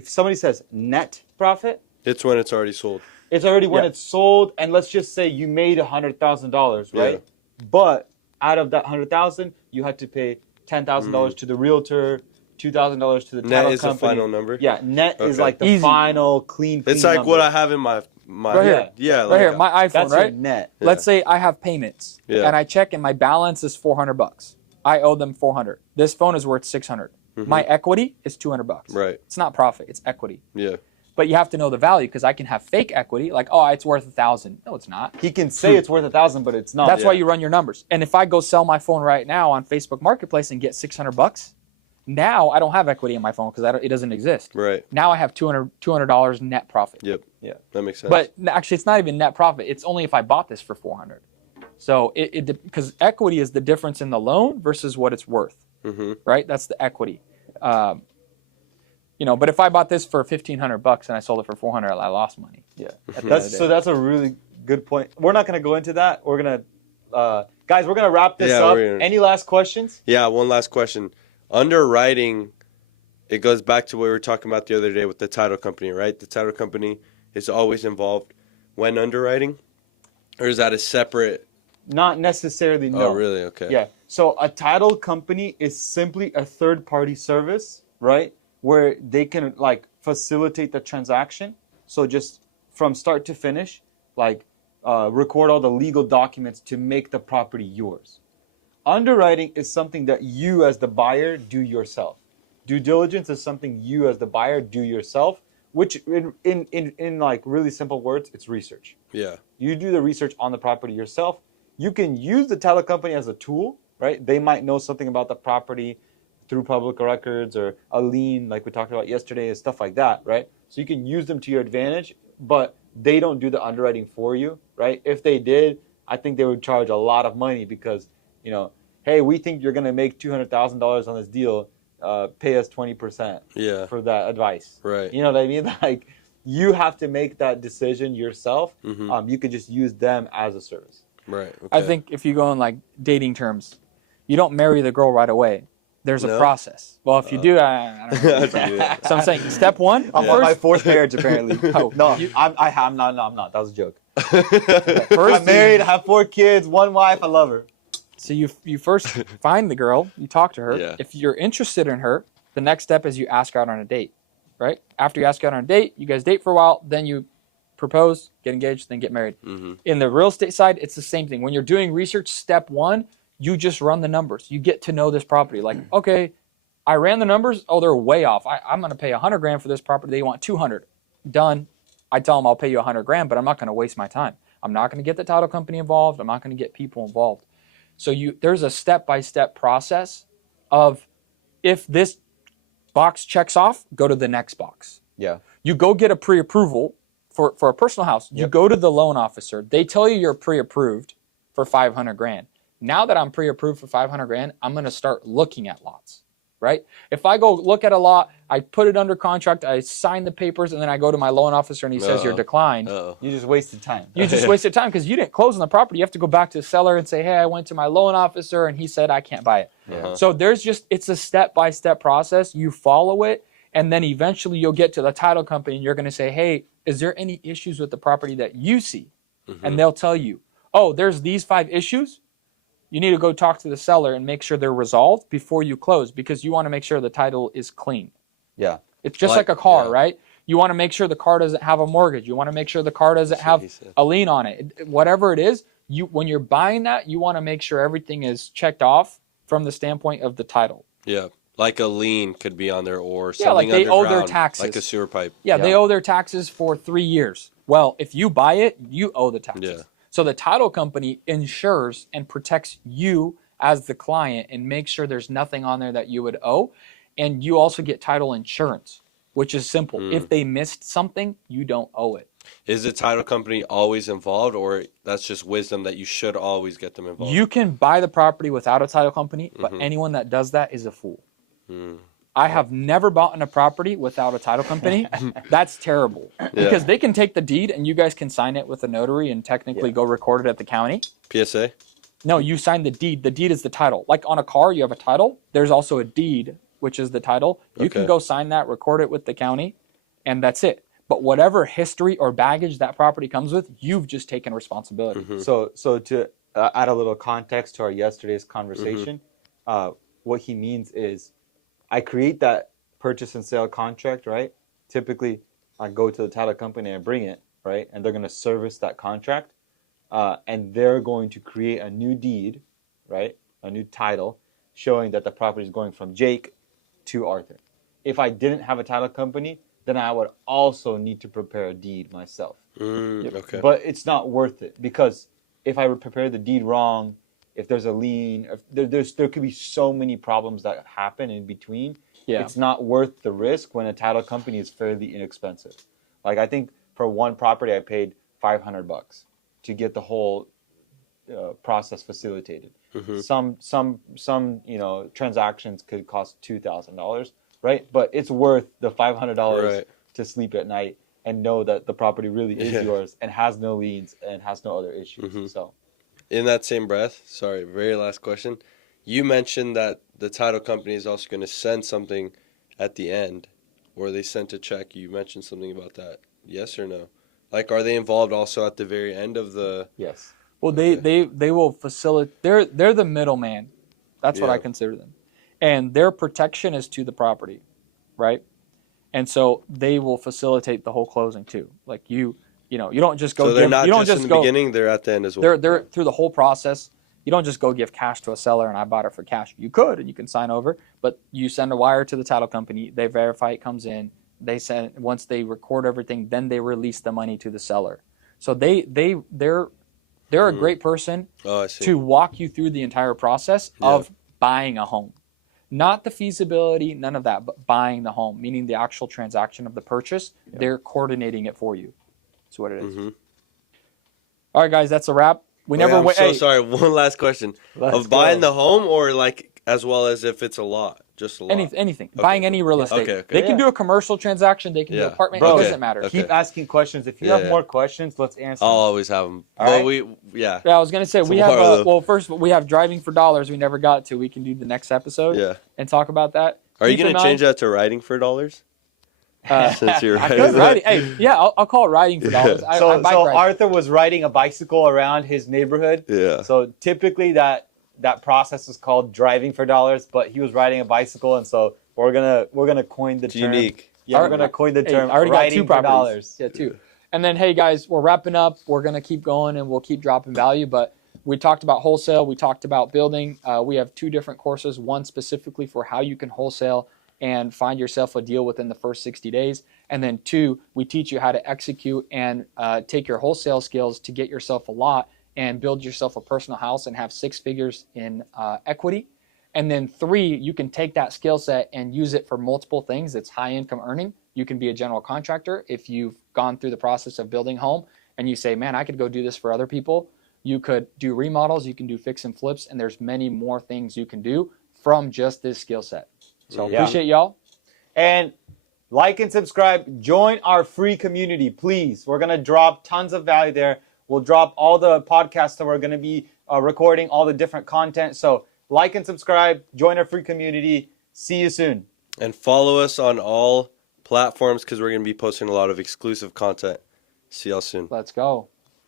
if somebody says net profit, it's when it's already sold. It's already when it's sold, and let's just say you made $100,000, right? Yeah. But out of that $100,000, you had to pay $10,000 to the realtor, $2,000 to the title company. Net is the final number? Yeah, net is like the final clean It's like number. what I have in my right here. Yeah, right here, my iPhone, that's right? Your net. Let's say I have payments, and I check and my balance is $400. I owe them $400. This phone is worth $600. My equity is $200. Right. It's not profit, it's equity. Yeah. But you have to know the value, because I can have fake equity, like, oh, it's worth $1,000. No, it's not. He can say it's worth $1,000, but it's not. That's why you run your numbers. And if I go sell my phone right now on Facebook Marketplace and get $600, now I don't have equity in my phone because it doesn't exist. Right. Now I have $200 net profit. Yep. Yeah, that makes sense. But actually, it's not even net profit. It's only if I bought this for $400. So because equity is the difference in the loan versus what it's worth, right? That's the equity. But if I bought this for $1,500 and I sold it for $400, I lost money. Yeah. That's a really good point. We're not going to go into that. We're going to, guys, we're going to wrap this up. Any last questions? Yeah, one last question. Underwriting, it goes back to what we were talking about the other day with the title company, right? The title company is always involved when underwriting, or is that a separate? Not necessarily, no. Oh, really? Okay. Yeah. So a title company is simply a third-party service, right? Where they can facilitate the transaction. So just from start to finish, record all the legal documents to make the property yours. Underwriting is something that you as the buyer do yourself. Due diligence is something you as the buyer do yourself, which in really simple words, it's research. Yeah. You do the research on the property yourself. You can use the title company as a tool, right? They might know something about the property through public records or a lien like we talked about yesterday and stuff like that, right? So you can use them to your advantage, but they don't do the underwriting for you, right? If they did, I think they would charge a lot of money because, hey, we think you're going to make $200,000 on this deal, pay us 20% for that advice. Right. You know what I mean? You have to make that decision yourself. You could just use them as a service. Right. Okay. I think if you go in dating terms, you don't marry the girl right away. There's a process. Well, if you do, I don't know. So I'm saying, step one. I'm on my fourth marriage, apparently. No, I'm not. That was a joke. I'm married, I have 4 kids, 1 wife, I love her. So you first find the girl, you talk to her. Yeah. If you're interested in her, the next step is you ask her out on a date, right? After you ask her out on a date, you guys date for a while, then you propose, get engaged, then get married. In the real estate side, it's the same thing. When you're doing research, step one, you just run the numbers. You get to know this property. Okay, I ran the numbers. Oh, they're way off. I'm going to pay $100,000 for this property. They want $200,000. Done. I tell them I'll pay you $100,000, but I'm not going to waste my time. I'm not going to get the title company involved. I'm not going to get people involved. So there's a step-by-step process of if this box checks off, go to the next box. Yeah. You go get a pre-approval for a personal house. You go to the loan officer. They tell you you're pre-approved for $500,000. Now that I'm pre-approved for $500,000, I'm going to start looking at lots, right? If I go look at a lot, I put it under contract, I sign the papers, and then I go to my loan officer and he says you're declined. You just wasted time. You just wasted time because you didn't close on the property. You have to go back to the seller and say, hey, I went to my loan officer and he said I can't buy it. So it's a step-by-step process. You follow it, and then eventually you'll get to the title company and you're going to say, hey, is there any issues with the property that you see? And they'll tell you, oh, there's these 5 issues. You need to go talk to the seller and make sure they're resolved before you close because you want to make sure the title is clean. Yeah. It's just like a car, right? You want to make sure the car doesn't have a mortgage. You want to make sure the car doesn't have a lien on it. Whatever it is, when you're buying that, you want to make sure everything is checked off from the standpoint of the title. Yeah. Like a lien could be on there or something like they owe their underground, taxes. like a sewer pipe. Yeah, they owe their taxes for 3 years. Well, if you buy it, you owe the taxes. Yeah. So the title company insures and protects you as the client and makes sure there's nothing on there that you would owe. And you also get title insurance, which is simple. If they missed something, you don't owe it. Is the title company always involved, or that's just wisdom that you should always get them involved? You can buy the property without a title company, but anyone that does that is a fool. I have never bought in a property without a title company. That's terrible. Because they can take the deed and you guys can sign it with a notary and technically go record it at the county. PSA? No, you sign the deed. The deed is the title. Like on a car, you have a title. There's also a deed, which is the title. You can go sign that, record it with the county, and that's it. But whatever history or baggage that property comes with, you've just taken responsibility. So to add a little context to our yesterday's conversation, what he means is I create that purchase and sale contract, right? Typically, I go to the title company and bring it, right? And they're going to service that contract, and they're going to create a new deed, right? A new title showing that the property is going from Jake to Arthur. If I didn't have a title company, then I would also need to prepare a deed myself. Okay. But it's not worth it because if I would prepare the deed wrong, if there's a lien, if there could be so many problems that happen in between. Yeah. It's not worth the risk when a title company is fairly inexpensive. Like I think for one property, I paid $500 to get the whole process facilitated. Some transactions could cost $2,000, right? But it's worth the $500 to sleep at night and know that the property really is yours and has no liens and has no other issues. So, in that same breath, sorry, very last question. You mentioned that the title company is also going to send something at the end, or they sent a check. You mentioned something about that. Yes or no? Like, are they involved also at the very end of the? yes. Well, they will facilitate. They're the middleman. That's what I consider them, and their protection is to the property, right? And so they will facilitate the whole closing too. Like you don't just go. So they're not you don't just in the beginning; they're at the end as well. They're through the whole process. You don't just go give cash to a seller and I bought it for cash. You could and you can sign over, but you send a wire to the title company. They verify it comes in. They send once they record everything, then they release the money to the seller. So they're a great person to walk you through the entire process of buying a home. Not the feasibility, none of that, but buying the home, meaning the actual transaction of the purchase. They're coordinating it for you. That's what it is. All right, guys, that's a wrap. Sorry. One last question. Of buying the home or like as well as if it's a lot? Just a lot? Anything. Okay. Buying any real estate. Okay. They can do a commercial transaction. They can do an apartment. It doesn't matter. Keep asking questions. If you have more questions, let's answer I'll them. always have them. All right? Yeah, I was going to say, we have, first we have Driving for Dollars we never got to. We can do the next episode and talk about that. Are you going to change that to Riding for Dollars? Since you're riding. Hey, I'll call it Riding for Dollars. So Arthur was riding a bicycle around his neighborhood. Yeah. So typically that process is called Driving for Dollars, but he was riding a bicycle, and so we're gonna coin the term. Unique. Yeah, we're gonna coin the term. I already got Riding two for properties. dollars. Yeah, two. And then, hey guys, we're wrapping up. We're gonna keep going, and we'll keep dropping value. But we talked about wholesale. We talked about building. We have two different courses. One specifically for how you can wholesale and find yourself a deal within the first 60 days. And then two, we teach you how to execute and take your wholesale skills to get yourself a lot and build yourself a personal house and have 6 figures in equity. And then three, you can take that skill set and use it for multiple things. It's high income earning. You can be a general contractor if you've gone through the process of building a home and you say, man, I could go do this for other people. You could do remodels, you can do fix and flips, and there's many more things you can do from just this skill set. So appreciate y'all. And like and subscribe. Join our free community, please. We're going to drop tons of value there. We'll drop all the podcasts that we're going to be recording, all the different content. So like and subscribe. Join our free community. See you soon. And follow us on all platforms because we're going to be posting a lot of exclusive content. See y'all soon. Let's go.